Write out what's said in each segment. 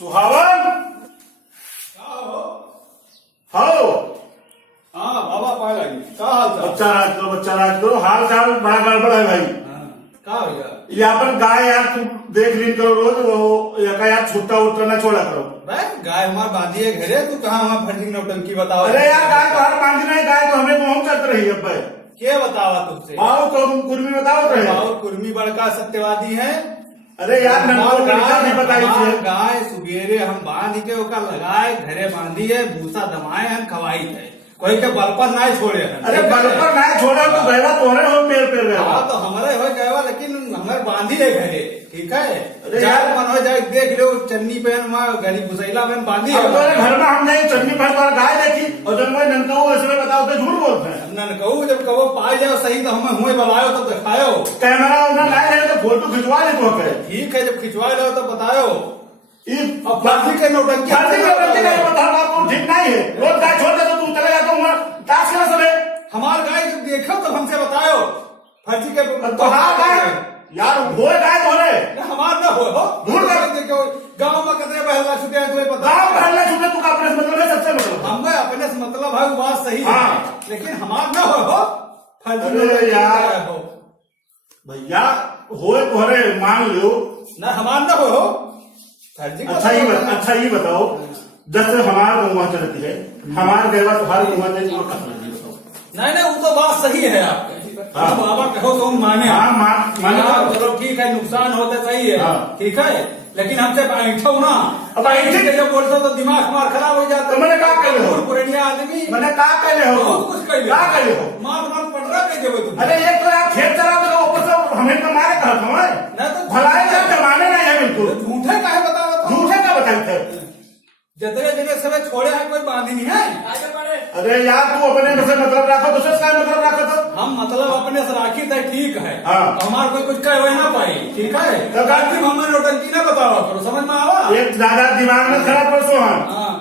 सुहावन हो हाँ बाबा पाए लगी का हाल चाल? बच्चा राज करो हाल चाल बड़ा गड़बड़ है भाई। का भैया यहाँ पर गाय यार तुम देख ली करो रोज वो यार छुट्टा उट्टा ना छोड़ा करो। गाय हमारे बांधी है घरे, तू कहाँ वहाँ फर्जी नौटंकी बताओ। अरे यार गाय तो हर बांधी नहीं, गाय तो हमें मुंह करते रही अब भाई। क्या बतावा तुमसे? बाबू को तुम कुर्मी बताओ रहे। बाबू कुर्मी बड़का सत्यवादी है। अरे यार नहीं बताई थी। गाय सुबेरे हम बांध के ओका लगाए घरे बांधी है, भूसा दमाए हम खवाई है, कोई के बल पर ना छोड़े। अरे बल पर ना छोड़ा तो गहवा तोहरे हो पेड़ पे हाँ तो हमारे हो गया, लेकिन हमारे बांधी है घरे, ठीक है। अरे यार मन हो जाए देख लो चन्नी पहन घड़ी घुसैला में बांधी है। घर में हम नहीं चन्नी पहन पर गाय देखी और जब मैं ननका ऐसे बताओ तो झूठ बोलते हैं। ननकऊ जब कहो पाए जाओ सही तो हमें हुए बनायो तो दिखायो। कैमरा उन्हें लाए रहे तो फोटो खिंचवा ले तो ठीक है, जब खिंचवा लो तो बतायो। फर्जी के नौटंकी नहीं बता ठीक नहीं है। रोज गाय छोड़ दे तो तुम चले जाते हो ताश खेला सब। हमार गाय जब देखो तो हमसे बतायो फर्जी के तो हाँ गाय यार हो गाय तो रे हमार न हो झूठ देखो गाँव में कितने बहला छुटे तुम्हें पता। गाँव बहला छुटे तू अपने मतलब है सबसे मतलब हमें अपने से मतलब है, बात सही है, लेकिन हमार न हो फर्जी यार हो भैया हो तोहरे मान लो न हमार न हो फर्जी। अच्छा ही बताओ जैसे हमारे मुँह चलती है हमारे गैवा तुम्हारे मुँह चलती नहीं नहीं, वो तो बात सही है आपके। हाँ बाबा कहो तो हम माने। माने चलो ठीक है, नुकसान होता सही है, ठीक है, लेकिन हमसे ऐठो ना। अब ऐठे के जब बोलते तो दिमाग हमारा खराब हो जाता है। मैंने कहा करे हो पुरानिया आदमी मैंने कहा करे हो बहुत कुछ कर क्या करे हो मार पड़ रहा है जब तुम। अरे एक तो यार खेत चला तो ऊपर से हमें तो मारे कहता हूँ न तो भलाई जब जमाने नहीं है बिल्कुल झूठे काहे बताओ झूठे का बताए थे। जितने जगह समय छोड़े हैं कोई बांधी नहीं है। अरे यार तू अपने से मतलब रखो दूसरे से मतलब रखो तो हम मतलब अपने से राखी थे, ठीक है। हाँ। हमारे कोई कुछ कहे ना पाई, ठीक है, तो हमें नौटंकी ना बताओ करो, समझ में आवा। एक ज्यादा दिमाग में खराब परसों हम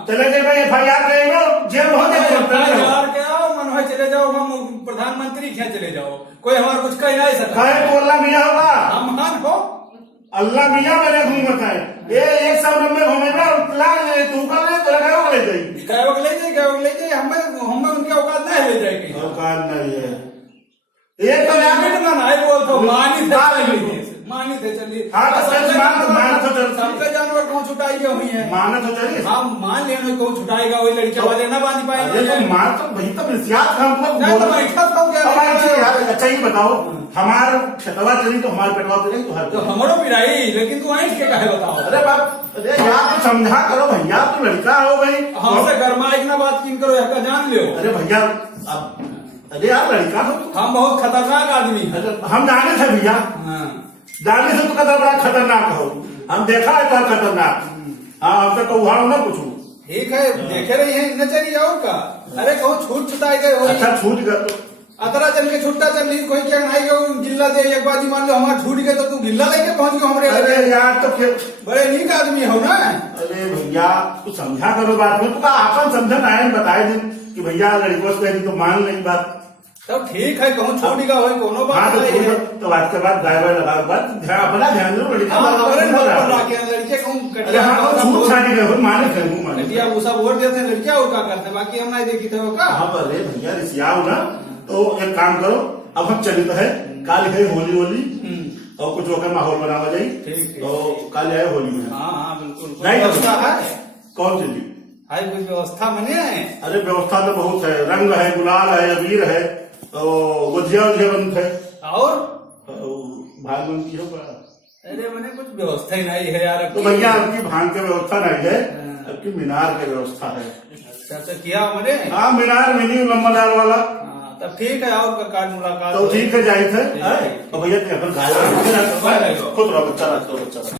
चले गए भाई FIR करेंगे जेल हो FIR के आओ मन हो चले जाओ, हम प्रधानमंत्री क्या चले जाओ, कोई हमारा कुछ कह नहीं सकता। तो अल्लाह मियाँ होगा हम मान हो अल्लाह मियाँ मेरे घूमत है ये 100 घूमेगा तू का ले तो लगाओ ले जाए हमें उनके औकात नहीं ले जाएगी। औकात नहीं है ये तो नहीं बोलते मानी थे चलिए। हाँ तो सबके जानवर कौन छुटाई हुई है, माना तो चलिए हम मान लेना कौन छुटाएगा, वही लड़के वाले ना बांध पाएंगे। मान तो वही तो अच्छा ही बताओ हमारे छतवा चली तो हमारे पेटवा पे नहीं तो हमारो पिराई, लेकिन तू ऐठ के कहे बताओ। अरे बाप अरे यार तू समझा करो भैया, तू लड़का हो भाई हमसे गरमाई ना बात किन करो इसका जान लो। अरे भैया अरे यार लड़का हो हम बहुत खतरनाक आदमी है। हम जाने थे भैया जाने से तो कदर बड़ा खतरनाक हो, हम देखा है तो खतरनाक। हाँ हमसे कौहाड़ ना पूछू ठीक है, देखे रही है न चली जाओ का। अरे कहूँ छूट छुटाई गए अच्छा छूट गए अतरा चल के छुट्टा चल रही कोई क्या नहीं गो गिल्ला दे एक बाजी मान लो हमारा छूट गए तो तू गिल्ला लेके पहुंच गयो हमारे। अरे यार तो फिर बड़े नीक आदमी हो ना। अरे भैया तू समझा करो बात में, तो आपन समझन आए बताए दिन कि भैया लड़कों से तो मान नहीं बात। तब ठीक है कहूँ छोड़ेगा हो कोनो बात तो आज के बाद गाय लगा बाद अपना ध्यान दो लड़के लड़किया वो सब वोट देते हैं, लड़किया और क्या करते, बाकी हम नहीं देखी थे वो का। हाँ अरे भैया रिसियाओ ना तो एक काम करो अब हम चली तो है काल है होली और कुछ होकर माहौल बनावा जाए तो काल आए होली में। हाँ बिल्कुल नहीं व्यवस्था है। कौन सी है कुछ व्यवस्था बने है? अरे व्यवस्था तो बहुत है, रंग है गुलाल है अबीर है गुजिया बनते है और भाग की होगा। अरे मैंने कुछ व्यवस्था ही नहीं है यार। तो भैया आपकी भांग की व्यवस्था नहीं है, आपकी मीनार की व्यवस्था है। अच्छा किया मैंने। हाँ मीनार मिनी लंबादार वाला। तब ठीक है और कार्ड मुलाकात तो ठीक है जाहिर है। तो भैया खुद रहो बच्चा